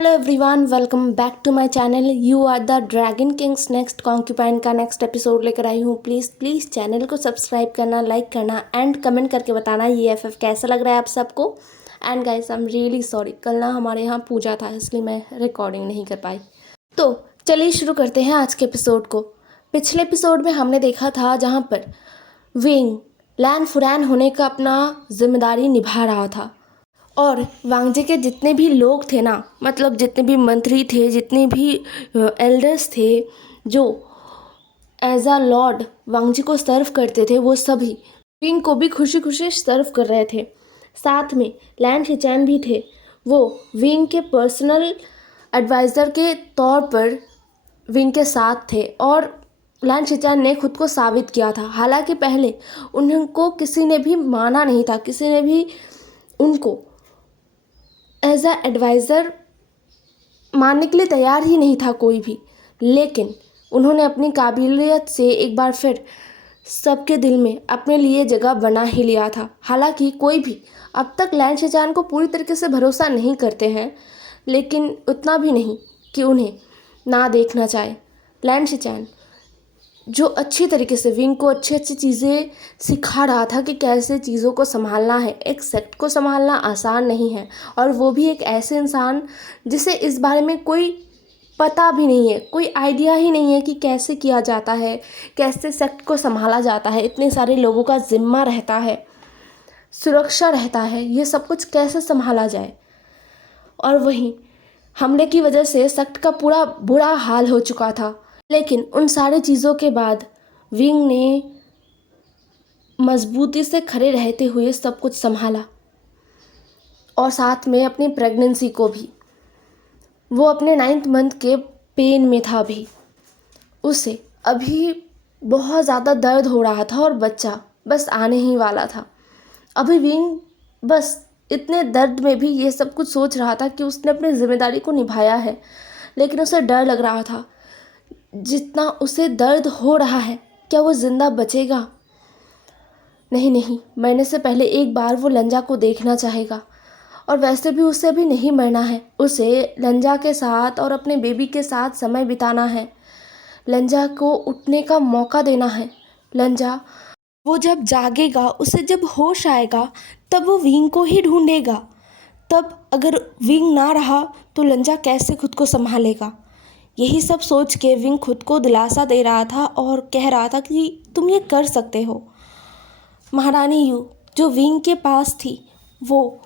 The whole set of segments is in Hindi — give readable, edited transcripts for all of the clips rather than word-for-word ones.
Hello everyone, welcome back to my channel. You are the dragon king's next concubine का नेक्स्ट एपिसोड लेकर आई हूँ। प्लीज़ चैनल को सब्सक्राइब करना, लाइक करना एंड कमेंट करके बताना ये एफ कैसा लग रहा है आप सबको। And guys, I am really sorry, कल ना हमारे यहाँ पूजा था इसलिए मैं रिकॉर्डिंग नहीं कर पाई। तो चलिए शुरू करते हैं आज के एपिसोड को। पिछले एपिसोड में हमने देखा था जहाँ पर विंग लैन फुरैन होने का अपना जिम्मेदारी निभा रहा था और वांगजे के जितने भी लोग थे ना, मतलब जितने भी मंत्री थे, जितने भी एल्डर्स थे जो एज अ लॉर्ड वांगजी को सर्व करते थे, वो सभी विंग को भी खुशी खुशी सर्व कर रहे थे। साथ में लैन शिचैन भी थे, वो विंग के पर्सनल एडवाइज़र के तौर पर विंग के साथ थे और लैन शिचैन ने खुद को साबित किया था। हालांकि पहले उनको किसी ने भी माना नहीं था, किसी ने भी उनको एज अ एडवाइज़र मानने के लिए तैयार ही नहीं था कोई भी, लेकिन उन्होंने अपनी काबिलियत से एक बार फिर सबके दिल में अपने लिए जगह बना ही लिया था। हालांकि कोई भी अब तक लैन शिचैन को पूरी तरीके से भरोसा नहीं करते हैं, लेकिन उतना भी नहीं कि उन्हें ना देखना चाहे। लैन शिचैन जो अच्छी तरीके से विंग को अच्छी अच्छी चीज़ें सिखा रहा था कि कैसे चीज़ों को संभालना है। एक सेक्ट को संभालना आसान नहीं है, और वो भी एक ऐसे इंसान जिसे इस बारे में कोई पता भी नहीं है, कोई आइडिया ही नहीं है कि कैसे किया जाता है, कैसे सेक्ट को संभाला जाता है। इतने सारे लोगों का जिम्मा रहता है, सुरक्षा रहता है, ये सब कुछ कैसे संभाला जाए। और वहीं हमले की वजह से सेक्ट का पूरा बुरा हाल हो चुका था, लेकिन उन सारी चीज़ों के बाद विंग ने मजबूती से खड़े रहते हुए सब कुछ संभाला, और साथ में अपनी प्रेगनेंसी को भी। वो अपने 9th मंथ के पेन में था, भी उसे अभी बहुत ज़्यादा दर्द हो रहा था और बच्चा बस आने ही वाला था। अभी विंग बस इतने दर्द में भी ये सब कुछ सोच रहा था कि उसने अपनी जिम्मेदारी को निभाया है, लेकिन उसे डर लग रहा था। जितना उसे दर्द हो रहा है, क्या वो ज़िंदा बचेगा? नहीं, मरने से पहले एक बार वो लंजा को देखना चाहेगा। और वैसे भी उसे अभी नहीं मरना है, उसे लंजा के साथ और अपने बेबी के साथ समय बिताना है। लंजा को उठने का मौका देना है। लंजा वो जब जागेगा, उसे जब होश आएगा, तब वो विंग को ही ढूंढेगा। तब अगर विंग ना रहा तो लंजा कैसे खुद को संभालेगा? यही सब सोच के विंग खुद को दिलासा दे रहा था और कह रहा था कि तुम ये कर सकते हो। महारानी यू जो विंग के पास थी, वो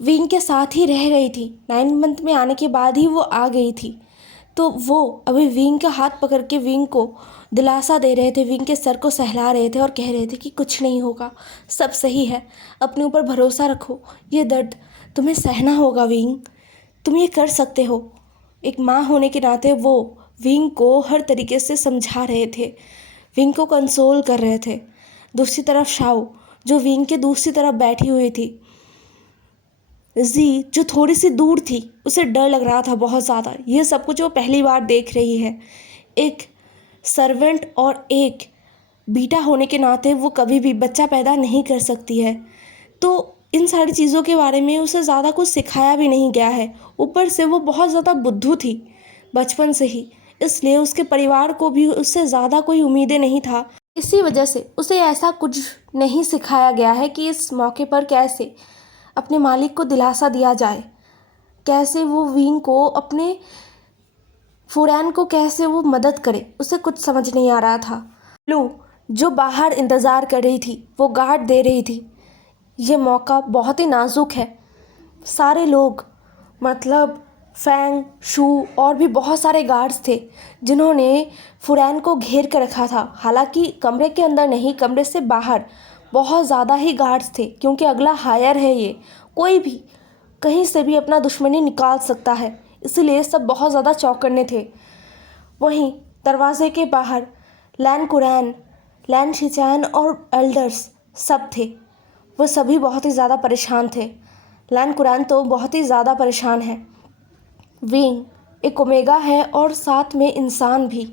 विंग के साथ ही रह रही थी। 9 मंथ में आने के बाद ही वो आ गई थी, तो वो अभी विंग का हाथ पकड़ के विंग को दिलासा दे रहे थे, विंग के सर को सहला रहे थे और कह रहे थे कि कुछ नहीं होगा, सब सही है, अपने ऊपर भरोसा रखो, ये दर्द तुम्हें सहना होगा विंग, तुम ये कर सकते हो। एक माँ होने के नाते वो विंग को हर तरीके से समझा रहे थे, विंग को कंसोल कर रहे थे। दूसरी तरफ शाओ जो विंग के दूसरी तरफ बैठी हुई थी, जी जो थोड़ी सी दूर थी, उसे डर लग रहा था बहुत ज़्यादा। ये सब कुछ वो पहली बार देख रही है। एक सर्वेंट और एक बीटा होने के नाते वो कभी भी बच्चा पैदा नहीं कर सकती है, तो इन सारी चीज़ों के बारे में उसे ज़्यादा कुछ सिखाया भी नहीं गया है। ऊपर से वो बहुत ज़्यादा बुद्धू थी बचपन से ही, इसलिए उसके परिवार को भी उससे ज़्यादा कोई उम्मीदें नहीं था। इसी वजह से उसे ऐसा कुछ नहीं सिखाया गया है कि इस मौके पर कैसे अपने मालिक को दिलासा दिया जाए, कैसे वो विंग को अपने फुरैन को कैसे वो मदद करे, उसे कुछ समझ नहीं आ रहा था। लू जो बाहर इंतज़ार कर रही थी, वो गार्ड दे रही थी। ये मौका बहुत ही नाजुक है। सारे लोग, मतलब फैंग, शू और भी बहुत सारे गार्ड्स थे जिन्होंने फुरैन को घेर कर रखा था। हालांकि कमरे के अंदर नहीं, कमरे से बाहर बहुत ज़्यादा ही गार्ड्स थे, क्योंकि अगला हायर है ये, कोई भी कहीं से भी अपना दुश्मनी निकाल सकता है, इसलिए सब बहुत ज़्यादा चौकन्ने थे। वहीं दरवाजे के बाहर लैन कुरैन, लैन शिचैन और एल्डर्स सब थे। वो सभी बहुत ही ज़्यादा परेशान थे। लैन कुरैन तो बहुत ही ज़्यादा परेशान है। विंग एक ओमेगा है और साथ में इंसान भी।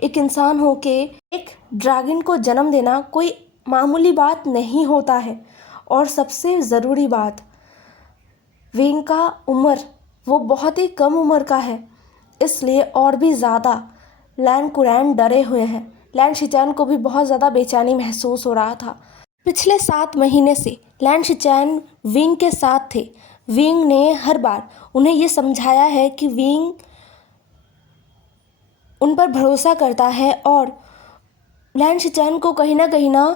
एक इंसान हो के एक ड्रैगन को जन्म देना कोई मामूली बात नहीं होता है। और सबसे ज़रूरी बात, विंग का उम्र वो बहुत ही कम उम्र का है, इसलिए और भी ज़्यादा लैन कुरैन डरे हुए हैं। लैन शिचैन को भी बहुत ज़्यादा बेचैनी महसूस हो रहा था। पिछले 7 महीने से लैन शिचैन विंग के साथ थे। विंग ने हर बार उन्हें ये समझाया है कि विंग उन पर भरोसा करता है और लैन शिचैन को कहीं ना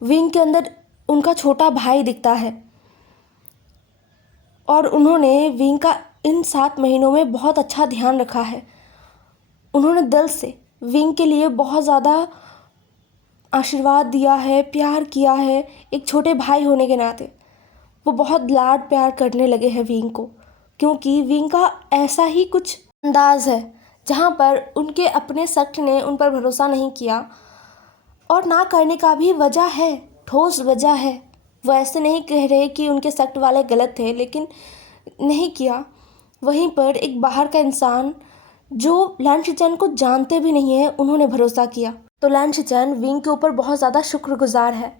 विंग के अंदर उनका छोटा भाई दिखता है। और उन्होंने विंग का इन 7 महीनों में बहुत अच्छा ध्यान रखा है। उन्होंने दिल से विंग के लिए बहुत ज़्यादा आशीर्वाद दिया है, प्यार किया है। एक छोटे भाई होने के नाते वो बहुत लाड प्यार करने लगे हैं विंग को, क्योंकि विंग का ऐसा ही कुछ अंदाज है जहाँ पर उनके अपने सेक्ट ने उन पर भरोसा नहीं किया। और ना करने का भी वजह है, ठोस वजह है। वो ऐसे नहीं कह रहे कि उनके सेक्ट वाले गलत थे, लेकिन नहीं किया। वहीं पर एक बाहर का इंसान जो लैन शिचैन को जानते भी नहीं है, उन्होंने भरोसा किया। तो लैन शिचैन विंग के ऊपर बहुत ज़्यादा शुक्रगुजार है,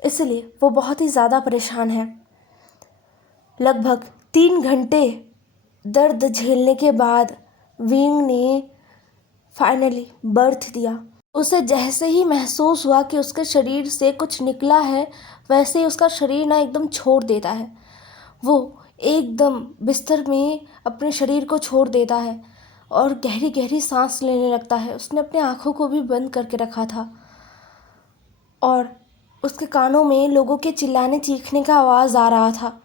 इसलिए वो बहुत ही ज़्यादा परेशान है। लगभग 3 घंटे दर्द झेलने के बाद विंग ने फाइनली बर्थ दिया। उसे जैसे ही महसूस हुआ कि उसके शरीर से कुछ निकला है, वैसे ही उसका शरीर ना एकदम छोड़ देता है। वो एकदम बिस्तर में अपने शरीर को छोड़ देता है और गहरी गहरी सांस लेने लगता है। उसने अपनी आँखों को भी बंद करके रखा था और उसके कानों में लोगों के चिल्लाने चीखने का आवाज़ आ रहा था।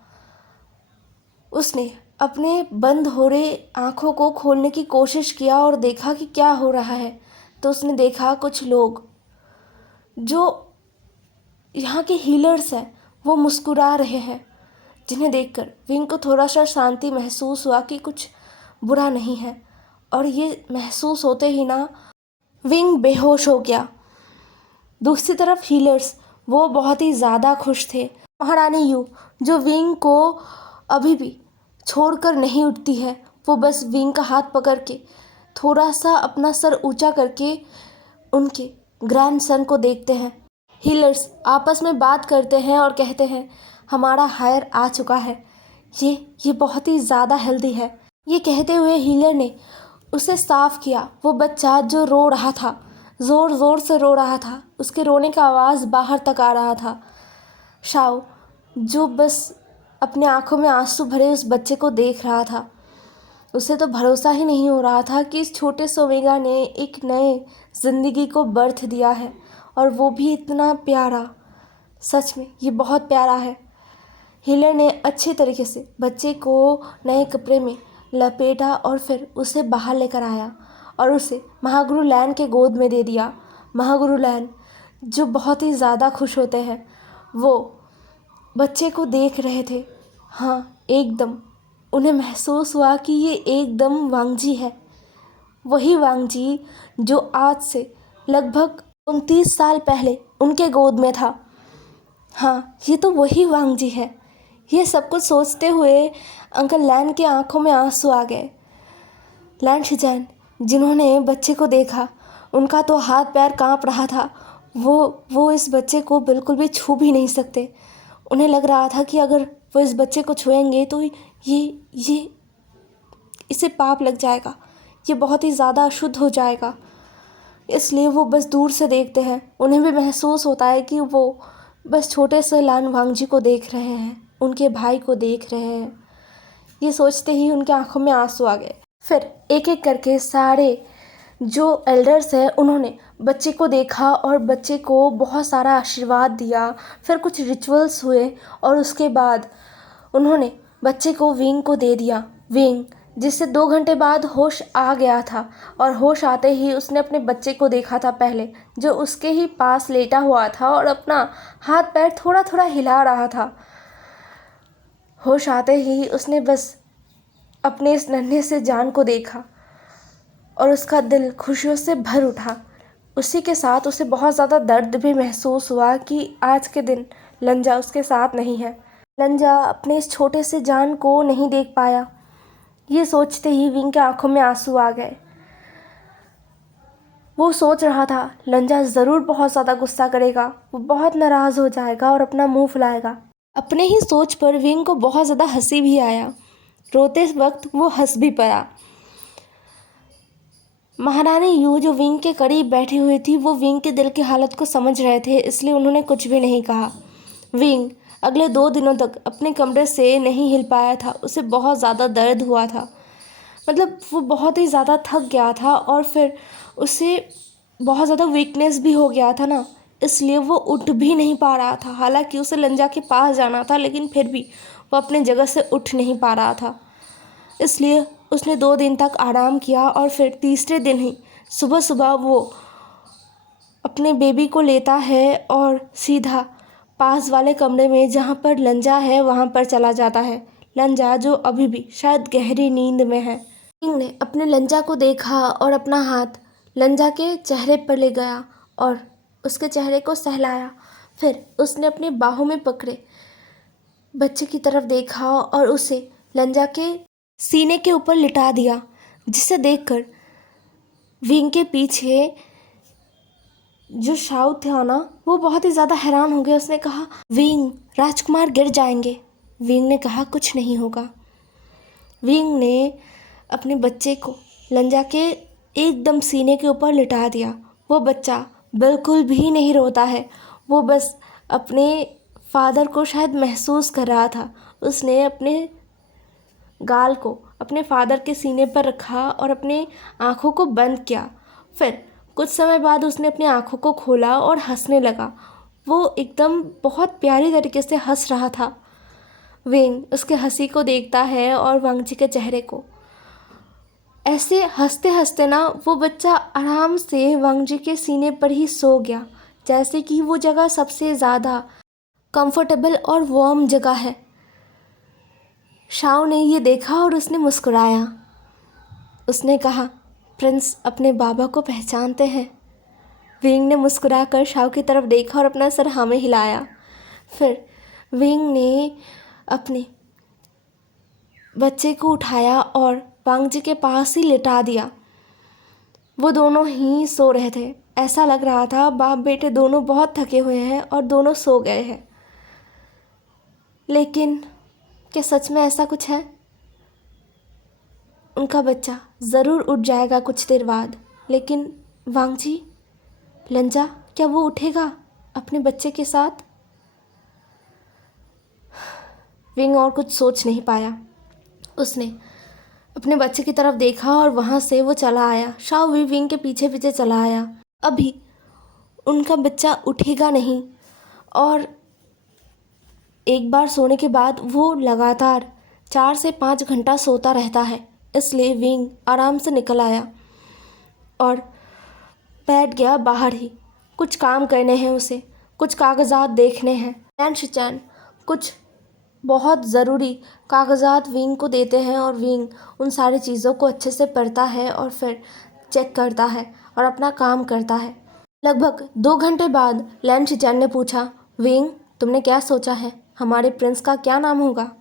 उसने अपने बंद हो रहे आँखों को खोलने की कोशिश किया और देखा कि क्या हो रहा है। तो उसने देखा कुछ लोग जो यहाँ के हीलर्स हैं वो मुस्कुरा रहे हैं, जिन्हें देखकर विंग को थोड़ा सा शांति महसूस हुआ कि कुछ बुरा नहीं है। और ये महसूस होते ही ना विंग बेहोश हो गया। दूसरी तरफ हीलर्स वो बहुत ही ज़्यादा खुश थे। महारानी यू जो विंग को अभी भी छोड़कर नहीं उठती है, वो बस विंग का हाथ पकड़ के थोड़ा सा अपना सर ऊंचा करके उनके ग्रैंडसन को देखते हैं। हीलर्स आपस में बात करते हैं और कहते हैं हमारा हायर आ चुका है, ये बहुत ही ज़्यादा हेल्दी है। ये कहते हुए हीलर ने उसे साफ किया। वो बच्चा जो रो रहा था, ज़ोर ज़ोर से रो रहा था, उसके रोने का आवाज़ बाहर तक आ रहा था। शाओ जो बस अपने आंखों में आंसू भरे उस बच्चे को देख रहा था, उसे तो भरोसा ही नहीं हो रहा था कि इस छोटे से ओमेगा ने एक नए ज़िंदगी को बर्थ दिया है, और वो भी इतना प्यारा। सच में ये बहुत प्यारा है। हीलर ने अच्छे तरीके से बच्चे को नए कपड़े में लपेटा और फिर उसे बाहर लेकर आया और उसे महागुरु लैन के गोद में दे दिया। महागुरु लैन जो बहुत ही ज़्यादा खुश होते हैं, वो बच्चे को देख रहे थे। हाँ, एकदम उन्हें महसूस हुआ कि ये एकदम वांगजी है, वही वांगजी जो आज से लगभग 29 साल पहले उनके गोद में था। हाँ, ये तो वही वांगजी है। ये सब कुछ सोचते हुए अंकल लैन की आंखों में आंसू आ गए। लैन शिचैन जिन्होंने बच्चे को देखा, उनका तो हाथ पैर कांप रहा था। वो इस बच्चे को बिल्कुल भी छू भी नहीं सकते। उन्हें लग रहा था कि अगर वो इस बच्चे को छुएंगे तो ये इसे पाप लग जाएगा, ये बहुत ही ज़्यादा अशुद्ध हो जाएगा। इसलिए वो बस दूर से देखते हैं। उन्हें भी महसूस होता है कि वो बस छोटे से लैन वांगजी को देख रहे हैं, उनके भाई को देख रहे हैं। ये सोचते ही उनके आंखों में आंसू आ गए। फिर एक एक करके सारे जो एल्डर्स हैं उन्होंने बच्चे को देखा और बच्चे को बहुत सारा आशीर्वाद दिया। फिर कुछ रिचुअल्स हुए और उसके बाद उन्होंने बच्चे को विंग को दे दिया। विंग जिससे 2 घंटे बाद होश आ गया था, और होश आते ही उसने अपने बच्चे को देखा था पहले, जो उसके ही पास लेटा हुआ था और अपना हाथ पैर थोड़ा थोड़ा हिला रहा था। होश आते ही उसने बस अपने इस नन्हे से जान को देखा और उसका दिल खुशियों से भर उठा। उसी के साथ उसे बहुत ज़्यादा दर्द भी महसूस हुआ कि आज के दिन लंजा उसके साथ नहीं है। लंजा अपने इस छोटे से जान को नहीं देख पाया। ये सोचते ही विंग के आंखों में आंसू आ गए। वो सोच रहा था लंजा ज़रूर बहुत ज़्यादा गुस्सा करेगा, वो बहुत नाराज़ हो जाएगा और अपना मुंह फुलाएगा। अपने ही सोच पर विंग को बहुत ज़्यादा हंसी भी आया। रोते वक्त वो हंस भी पड़ा। महारानी यू जो विंग के करीब बैठी हुई थी वो विंग के दिल की हालत को समझ रहे थे, इसलिए उन्होंने कुछ भी नहीं कहा। विंग अगले 2 दिनों तक अपने कमरे से नहीं हिल पाया था। उसे बहुत ज़्यादा दर्द हुआ था, मतलब वो बहुत ही ज़्यादा थक गया था और फिर उसे बहुत ज़्यादा वीकनेस भी हो गया था ना, इसलिए वो उठ भी नहीं पा रहा था। हालांकि उसे लंजा के पास जाना था, लेकिन फिर भी वो अपने जगह से उठ नहीं पा रहा था। इसलिए उसने 2 दिन तक आराम किया और फिर तीसरे दिन ही सुबह सुबह वो अपने बेबी को लेता है और सीधा पास वाले कमरे में जहाँ पर लंजा है वहाँ पर चला जाता है। लंजा जो अभी भी शायद गहरी नींद में है। किंग ने अपने लंजा को देखा और अपना हाथ लंजा के चेहरे पर ले गया और उसके चेहरे को सहलाया। फिर उसने अपनी बाहों में पकड़े बच्चे की तरफ देखा और उसे लंजा के सीने के ऊपर लिटा दिया, जिसे देखकर विंग के पीछे जो शाओ था ना वो बहुत ही ज़्यादा हैरान हो गया। उसने कहा, विंग राजकुमार गिर जाएंगे। विंग ने कहा, कुछ नहीं होगा। विंग ने अपने बच्चे को लंजा के एकदम सीने के ऊपर लिटा दिया। वो बच्चा बिल्कुल भी नहीं रोता है, वो बस अपने फादर को शायद महसूस कर रहा था। उसने अपने गाल को अपने फादर के सीने पर रखा और अपने आँखों को बंद किया। फिर कुछ समय बाद उसने अपनी आँखों को खोला और हंसने लगा। वो एकदम बहुत प्यारी तरीके से हंस रहा था। विंग उसके हंसी को देखता है और वांगजी के चेहरे को। ऐसे हंसते हंसते ना वो बच्चा आराम से वांगजी के सीने पर ही सो गया, जैसे कि वो जगह सबसे ज़्यादा कंफर्टेबल और वार्म जगह है। शाओ ने ये देखा और उसने मुस्कुराया। उसने कहा, प्रिंस अपने बाबा को पहचानते हैं। विंग ने मुस्कुराकर शाओ की तरफ देखा और अपना सर हाँ में हिलाया। फिर विंग ने अपने बच्चे को उठाया और वांगजी के पास ही लिटा दिया। वो दोनों ही सो रहे थे। ऐसा लग रहा था बाप बेटे दोनों बहुत थके हुए हैं और दोनों सो गए हैं। लेकिन क्या सच में ऐसा कुछ है? उनका बच्चा ज़रूर उठ जाएगा कुछ देर बाद, लेकिन वांगजी, लंजा, क्या वो उठेगा अपने बच्चे के साथ? विंग और कुछ सोच नहीं पाया। उसने अपने बच्चे की तरफ देखा और वहाँ से वो चला आया। शाओ भी विंग के पीछे पीछे चला आया। अभी उनका बच्चा उठेगा नहीं और एक बार सोने के बाद वो लगातार 4 से 5 घंटा सोता रहता है। इसलिए विंग आराम से निकल आया और बैठ गया बाहर ही। कुछ काम करने हैं उसे, कुछ कागजात देखने हैं। लैन शिचैन कुछ बहुत ज़रूरी कागजात विंग को देते हैं और विंग उन सारी चीज़ों को अच्छे से पढ़ता है और फिर चेक करता है और अपना काम करता है। लगभग 2 घंटे बाद लैन शिचैन ने पूछा, विंग, तुमने क्या सोचा है? हमारे प्रिंस का क्या नाम होगा?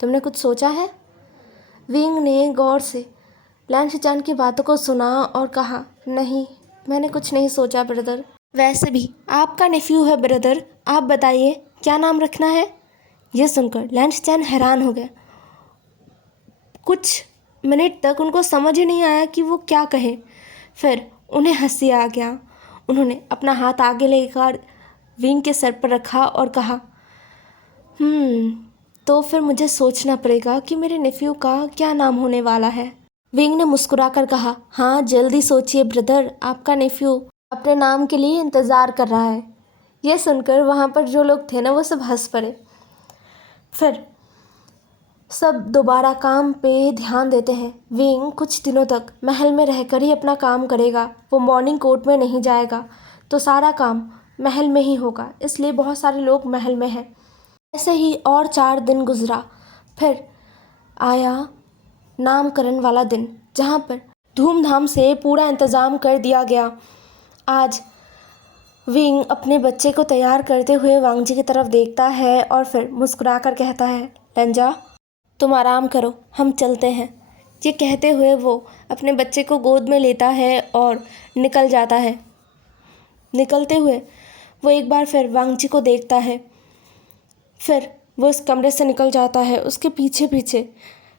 तुमने कुछ सोचा है? विंग ने गौर से लैन शिचैन की बातों को सुना और कहा, नहीं, मैंने कुछ नहीं सोचा ब्रदर। वैसे भी आपका नेफ्यू है ब्रदर, आप बताइए क्या नाम रखना है? यह सुनकर लैन शिचैन हैरान हो गए। कुछ मिनट तक उनको समझ ही नहीं आया कि वो क्या कहे। फिर उन्हें हंसी आ गया। उन्होंने अपना हाथ आगे लेकर विंग के सर पर रखा और कहा, तो फिर मुझे सोचना पड़ेगा कि मेरे नेफ्यू का क्या नाम होने वाला है। विंग ने मुस्कुराकर कहा, हाँ जल्दी सोचिए ब्रदर, आपका नेफ्यू अपने नाम के लिए इंतज़ार कर रहा है। यह सुनकर वहाँ पर जो लोग थे ना वो सब हंस पड़े। फिर सब दोबारा काम पे ध्यान देते हैं। विंग कुछ दिनों तक महल में रहकर ही अपना काम करेगा। वो मॉर्निंग कोर्ट में नहीं जाएगा, तो सारा काम महल में ही होगा, इसलिए बहुत सारे लोग महल में हैं। ऐसे ही और 4 दिन गुजरा। फिर आया नामकरण वाला दिन, जहाँ पर धूमधाम से पूरा इंतज़ाम कर दिया गया। आज विंग अपने बच्चे को तैयार करते हुए वांगजी की तरफ देखता है और फिर मुस्कुरा कर कहता है, लंजा, तुम आराम करो, हम चलते हैं। ये कहते हुए वो अपने बच्चे को गोद में लेता है और निकल जाता है। निकलते हुए वो एक बार फिर वांगजी को देखता है। फिर वो उस कमरे से निकल जाता है। उसके पीछे पीछे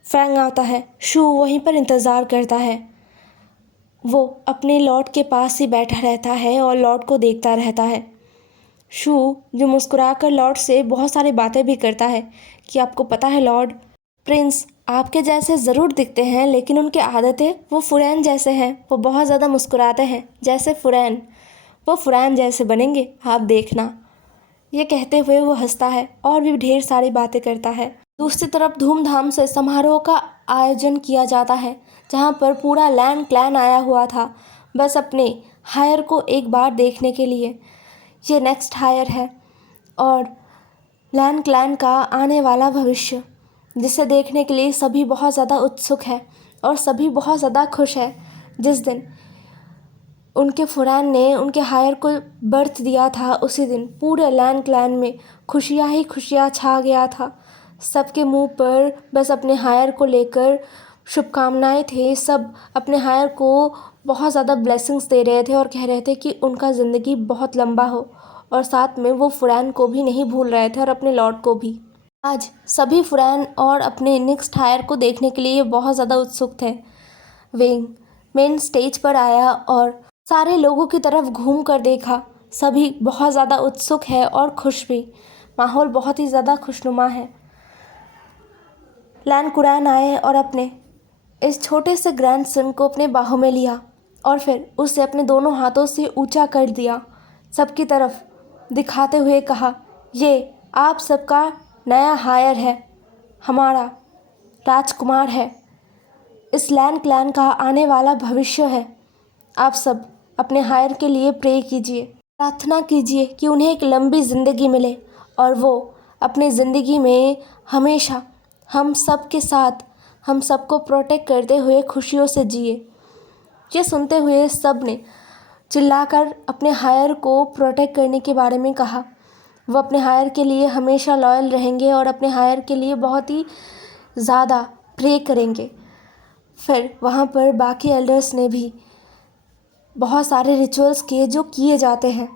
फैंग आता है। शू वहीं पर इंतज़ार करता है। वो अपने लॉर्ड के पास ही बैठा रहता है और लॉर्ड को देखता रहता है। शू जो मुस्कुराकर लॉर्ड से बहुत सारी बातें भी करता है कि आपको पता है लॉर्ड, प्रिंस आपके जैसे ज़रूर दिखते हैं, लेकिन उनकी आदतें वो फुरैन जैसे हैं। वो बहुत ज़्यादा मुस्कुराते हैं जैसे फुरैन। वो फुरैन जैसे बनेंगे, आप देखना। ये कहते हुए वो हंसता है और भी ढेर सारी बातें करता है। दूसरी तरफ धूमधाम से समारोह का आयोजन किया जाता है, जहाँ पर पूरा लैन क्लैन आया हुआ था, बस अपने हायर को एक बार देखने के लिए। ये नेक्स्ट हायर है और लैन क्लैन का आने वाला भविष्य, जिसे देखने के लिए सभी बहुत ज़्यादा उत्सुक है और सभी बहुत ज़्यादा खुश है। जिस दिन उनके फुरैन ने उनके हायर को बर्थ दिया था, उसी दिन पूरे लैन क्लैन में खुशियाँ ही खुशियाँ छा गया था। सबके मुंह पर बस अपने हायर को लेकर शुभकामनाएं थे। सब अपने हायर को बहुत ज़्यादा ब्लेसिंग्स दे रहे थे और कह रहे थे कि उनका ज़िंदगी बहुत लंबा हो, और साथ में वो फुरैन को भी नहीं भूल रहे थे और अपने लॉर्ड को भी। आज सभी फुरैन और अपने नेक्स्ट हायर को देखने के लिए बहुत ज़्यादा उत्सुक थे। विंग मेन स्टेज पर आया और सारे लोगों की तरफ घूम कर देखा। सभी बहुत ज़्यादा उत्सुक है और खुश भी। माहौल बहुत ही ज़्यादा खुशनुमा है। लैन कुरैन आए और अपने इस छोटे से ग्रैंडसन को अपने बाहों में लिया और फिर उसे अपने दोनों हाथों से ऊंचा कर दिया, सबकी तरफ दिखाते हुए कहा, ये आप सबका नया हायर है, हमारा राजकुमार है, इस लैन क्लैन का आने वाला भविष्य है। आप सब अपने हायर के लिए प्रे कीजिए, प्रार्थना कीजिए कि उन्हें एक लंबी ज़िंदगी मिले और वो अपनी ज़िंदगी में हमेशा हम सब के साथ, हम सबको प्रोटेक्ट करते हुए खुशियों से जिए। ये सुनते हुए सब ने चिल्लाकर अपने हायर को प्रोटेक्ट करने के बारे में कहा। वो अपने हायर के लिए हमेशा लॉयल रहेंगे और अपने हायर के लिए बहुत ही ज़्यादा प्रे करेंगे। फिर वहाँ पर बाकी एल्डर्स ने भी बहुत सारे रिचुअल्स किए जो किए जाते हैं।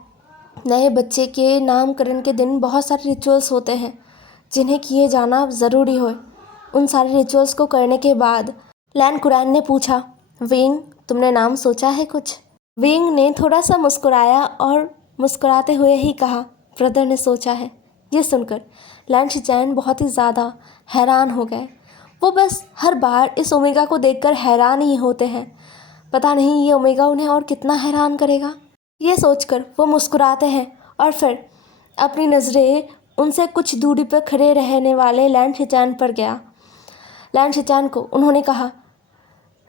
नए बच्चे के नामकरण के दिन बहुत सारे रिचुअल्स होते हैं जिन्हें किए जाना ज़रूरी हो। उन सारे रिचुअल्स को करने के बाद लैन कुरैन ने पूछा, विंग तुमने नाम सोचा है कुछ? विंग ने थोड़ा सा मुस्कुराया और मुस्कुराते हुए ही कहा, ब्रदर ने सोचा है। ये सुनकर लैन शिचैन बहुत ही ज़्यादा हैरान हो गए। वो बस हर बार इस ओमेगा को देखकर हैरान ही होते हैं। पता नहीं ये ओमेगा उन्हें और कितना हैरान करेगा। ये सोचकर वो मुस्कुराते हैं और फिर अपनी नज़रें उनसे कुछ दूरी पर खड़े रहने वाले लैन शिचैन पर गया। लैन शिचैन को उन्होंने कहा,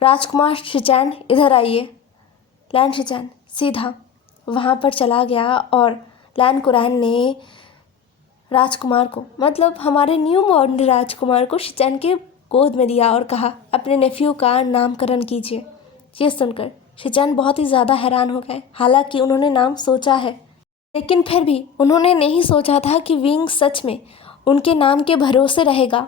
राजकुमार शिचैन इधर आइए। लैन शिचैन सीधा वहाँ पर चला गया और लैन कुरैन ने राजकुमार को, मतलब हमारे न्यू बॉर्न राजकुमार को शिचैन के गोद में दिया और कहा, अपने नेफ्यू का नामकरण कीजिए। ये सुनकर शिचैन बहुत ही ज़्यादा हैरान हो गए। हालांकि उन्होंने नाम सोचा है, लेकिन फिर भी उन्होंने नहीं सोचा था कि विंग सच में उनके नाम के भरोसे रहेगा।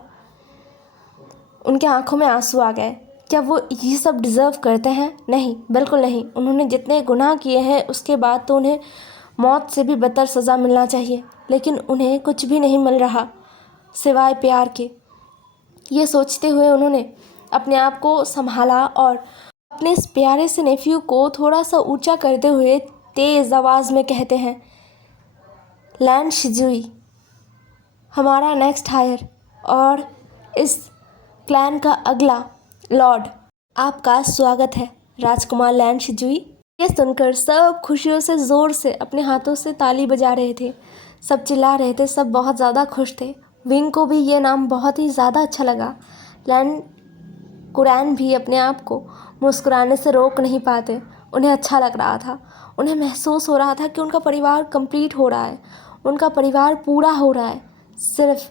उनके आंखों में आंसू आ गए। क्या वो ये सब डिज़र्व करते हैं? नहीं, बिल्कुल नहीं। उन्होंने जितने गुनाह किए हैं उसके बाद तो उन्हें मौत से भी बदतर सज़ा मिलना चाहिए, लेकिन उन्हें कुछ भी नहीं मिल रहा सिवाय प्यार के। ये सोचते हुए उन्होंने अपने आप को संभाला और अपने इस प्यारे से नेफ्यू को थोड़ा सा ऊंचा करते हुए तेज़ आवाज़ में कहते हैं, लैन शिजुई हमारा नेक्स्ट हायर और इस क्लैन का अगला लॉर्ड, आपका स्वागत है राजकुमार लैन शिजुई। ये सुनकर सब खुशियों से ज़ोर से अपने हाथों से ताली बजा रहे थे, सब चिल्ला रहे थे, सब बहुत ज़्यादा खुश थे। विंग को भी ये नाम बहुत ही ज़्यादा अच्छा लगा। लैन कुरैन भी अपने आप को मुस्कुराने से रोक नहीं पाते। उन्हें अच्छा लग रहा था। उन्हें महसूस हो रहा था कि उनका परिवार कंप्लीट हो रहा है, उनका परिवार पूरा हो रहा है। सिर्फ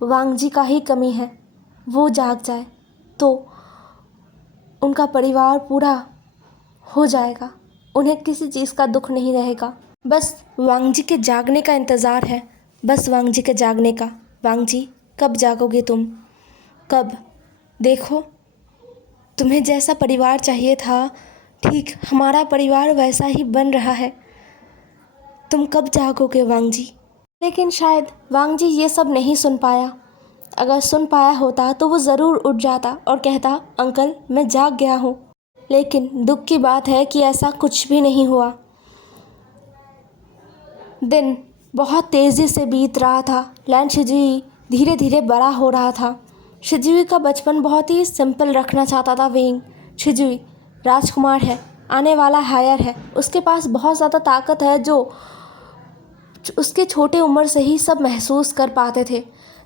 वांगजी का ही कमी है, वो जाग जाए तो उनका परिवार पूरा हो जाएगा। उन्हें किसी चीज़ का दुख नहीं रहेगा। बस वांगजी के जागने का इंतज़ार है, बस वांगजी के जागने का। वांगजी कब जागोगे तुम? कब? देखो, तुम्हें जैसा परिवार चाहिए था, ठीक हमारा परिवार वैसा ही बन रहा है। तुम कब जागोगे वांगजी? लेकिन शायद वांगजी ये सब नहीं सुन पाया। अगर सुन पाया होता तो वो ज़रूर उठ जाता और कहता, अंकल मैं जाग गया हूँ। लेकिन दुख की बात है कि ऐसा कुछ भी नहीं हुआ। दिन बहुत तेज़ी से बीत रहा था। लैन शिजुई धीरे धीरे बड़ा हो रहा था। शिजुई का बचपन बहुत ही सिंपल रखना चाहता था विंग। शिजुई राजकुमार है, आने वाला हायर है, उसके पास बहुत ज़्यादा ताकत है जो उसके छोटे उम्र से ही सब महसूस कर पाते थे।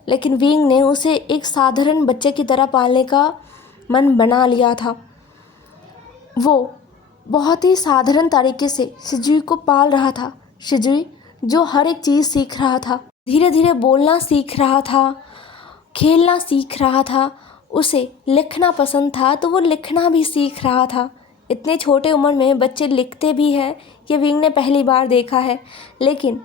लेकिन विंग ने उसे एक साधारण बच्चे की तरह पालने का मन बना लिया था। वो बहुत ही साधारण तरीके से शिजुई को पाल रहा था। शिजुई जो हर एक चीज़ सीख रहा था, धीरे धीरे बोलना सीख रहा था, खेलना सीख रहा था, उसे लिखना पसंद था तो वो लिखना भी सीख रहा था। इतने छोटे उम्र में बच्चे लिखते भी हैं, ये विंग ने पहली बार देखा है। लेकिन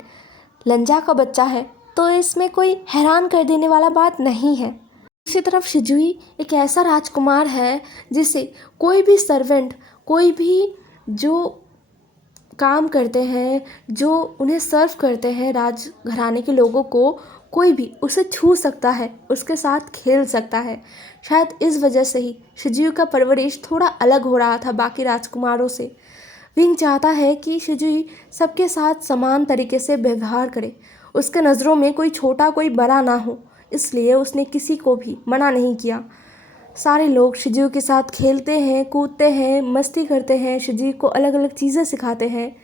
लंजा का बच्चा है तो इसमें कोई हैरान कर देने वाला बात नहीं है। दूसरी तरफ शिजुई एक ऐसा राजकुमार है जिसे कोई भी सर्वेंट, कोई भी जो काम करते हैं, जो उन्हें सर्व करते हैं राज घराने के लोगों को, कोई भी उसे छू सकता है, उसके साथ खेल सकता है। शायद इस वजह से ही शिजुई का परवरिश थोड़ा अलग हो रहा था बाकी राजकुमारों से। विंग चाहता है कि शिजुई सबके साथ समान तरीके से व्यवहार करे, उसके नज़रों में कोई छोटा कोई बड़ा ना हो, इसलिए उसने किसी को भी मना नहीं किया। सारे लोग शिजुई के साथ खेलते हैं, कूदते हैं, मस्ती करते हैं, शिजुई को अलग अलग चीज़ें सिखाते हैं।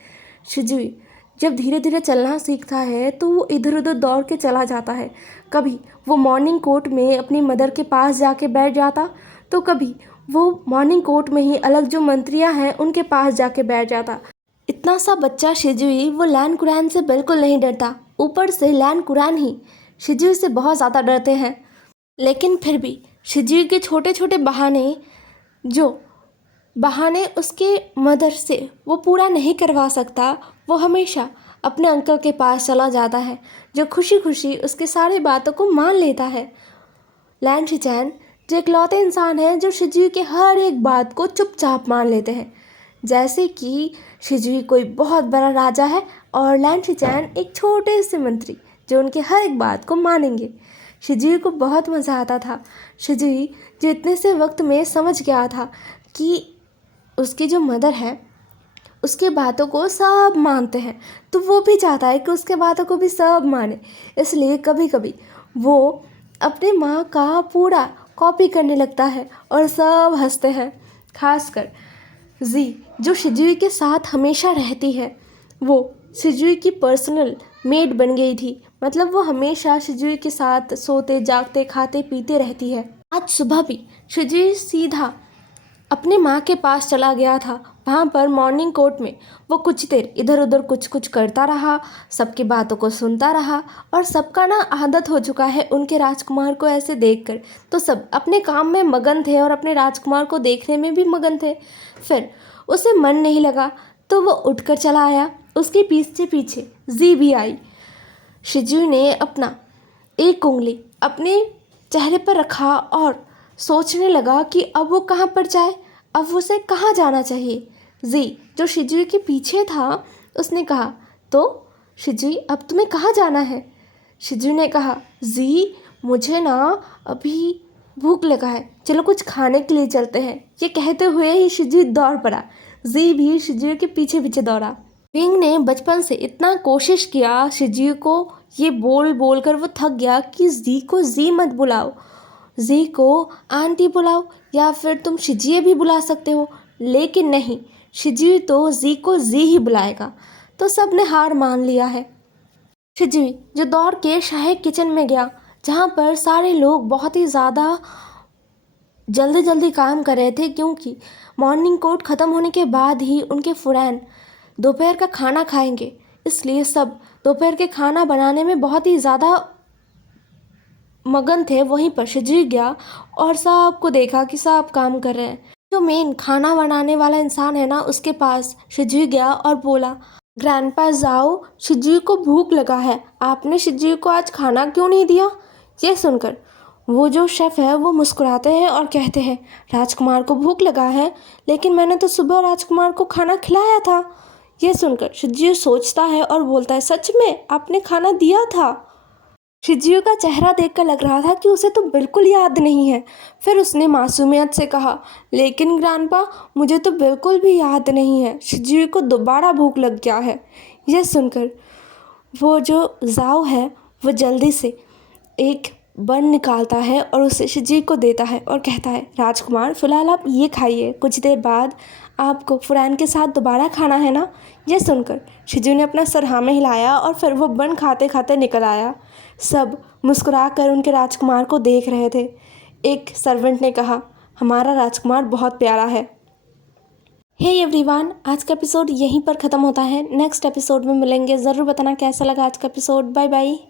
शिजुई जब धीरे धीरे चलना सीखता है तो वो इधर उधर दौड़ के चला जाता है। कभी वो मॉर्निंग कोर्ट में अपनी मदर के पास जाके बैठ जाता, तो कभी वो मॉर्निंग कोर्ट में ही अलग जो मंत्रियां हैं उनके पास जाके बैठ जाता। इतना सा बच्चा शिजुई वो लैन कुरैन से बिल्कुल नहीं डरता। ऊपर से लैन कुरैन ही शिजुई से बहुत ज़्यादा डरते हैं। लेकिन फिर भी शिजुई के छोटे छोटे बहाने उसके मदर से वो पूरा नहीं करवा सकता। वो हमेशा अपने अंकल के पास चला जाता है जो खुशी खुशी उसकी सारी बातों को मान लेता है। लैन शिचैन जो इकलौते इंसान हैं जो शिजुई के हर एक बात को चुपचाप मान लेते हैं, जैसे कि शिजुई कोई बहुत बड़ा राजा है और लैन शिचैन एक छोटे से मंत्री जो उनके हर एक बात को मानेंगे। शिजुई को बहुत मज़ा आता था। शिजुई जो इतने से वक्त में समझ गया था कि उसकी जो मदर है उसके बातों को सब मानते हैं, तो वो भी चाहता है कि उसके बातों को भी सब माने। इसलिए कभी कभी वो अपने माँ का पूरा कॉपी करने लगता है और सब हंसते हैं। खासकर जी जो शिजुई के साथ हमेशा रहती है, वो शिजुई की पर्सनल मेड बन गई थी। मतलब वो हमेशा शिजुई के साथ सोते जागते खाते पीते रहती है। आज सुबह भी शिजुई सीधा अपने माँ के पास चला गया था। वहाँ पर मॉर्निंग कोर्ट में वो कुछ देर इधर उधर कुछ कुछ करता रहा, सबकी बातों को सुनता रहा और सबका ना आदत हो चुका है उनके राजकुमार को ऐसे देखकर, तो सब अपने काम में मगन थे और अपने राजकुमार को देखने में भी मगन थे। फिर उसे मन नहीं लगा तो वो उठकर चला आया। उसके पीछे पीछे जी भी आई। शिजुई ने अपना एक उंगली अपने चेहरे पर रखा और सोचने लगा कि अब वो कहाँ पर जाए, अब उसे कहाँ जाना चाहिए। जी जो शिजुई के पीछे था उसने कहा, तो शिजुई अब तुम्हें कहाँ जाना है? शिजुई ने कहा, जी मुझे ना अभी भूख लगा है, चलो कुछ खाने के लिए चलते हैं। ये कहते हुए ही शिजुई दौड़ पड़ा। जी भी शिजुई के पीछे पीछे दौड़ा। विंग ने बचपन से इतना कोशिश किया शिजुई को ये बोल बोल कर वो थक गया कि जी को जी मत बुलाओ, जी को आंटी बुलाओ या फिर तुम शिजुई भी बुला सकते हो। लेकिन नहीं, शिजुई तो जी को जी ही बुलाएगा। तो सब ने हार मान लिया है। शिजुई जो दौड़ के शाही किचन में गया, जहाँ पर सारे लोग बहुत ही ज़्यादा जल्दी जल्दी काम कर रहे थे, क्योंकि मॉर्निंग कोर्ट ख़त्म होने के बाद ही उनके फुरैन दोपहर का खाना खाएंगे। इसलिए सब दोपहर के खाना बनाने में बहुत ही ज़्यादा मगन थे। वहीं पर शिजुई गया और सबको देखा कि सब काम कर रहे हैं। जो मेन खाना बनाने वाला इंसान है ना, उसके पास शिजुई गया और बोला, ग्रैंडपा जाओ, शिजुई को भूख लगा है, आपने शिजुई को आज खाना क्यों नहीं दिया? ये सुनकर वो जो शेफ़ है वो मुस्कुराते हैं और कहते हैं, राजकुमार को भूख लगा है, लेकिन मैंने तो सुबह राजकुमार को खाना खिलाया था। ये सुनकर शिजुई सोचता है और बोलता है, सच में आपने खाना दिया था? शिजुओ का चेहरा देखकर लग रहा था कि उसे तो बिल्कुल याद नहीं है। फिर उसने मासूमियत से कहा, लेकिन ग्रैंडपा, मुझे तो बिल्कुल भी याद नहीं है। शिजुओ को दोबारा भूख लग गया है। यह सुनकर वो जो जाओ है वो जल्दी से एक बन निकालता है और उसे शिजी को देता है और कहता है, राजकुमार, फिलहाल आप ये खाइए, कुछ देर बाद आपको फुरैन के साथ दोबारा खाना है ना। यह सुनकर शिजू ने अपना सर हाँ में हिलाया और फिर वो बन खाते खाते निकल आया। सब मुस्कुरा कर उनके राजकुमार को देख रहे थे। एक सर्वेंट ने कहा, हमारा राजकुमार बहुत प्यारा है। हे एवरीवन, आज का एपिसोड यहीं पर ख़त्म होता है। नेक्स्ट एपिसोड में मिलेंगे। ज़रूर बताना कैसा लगा आज का एपिसोड। Bye bye.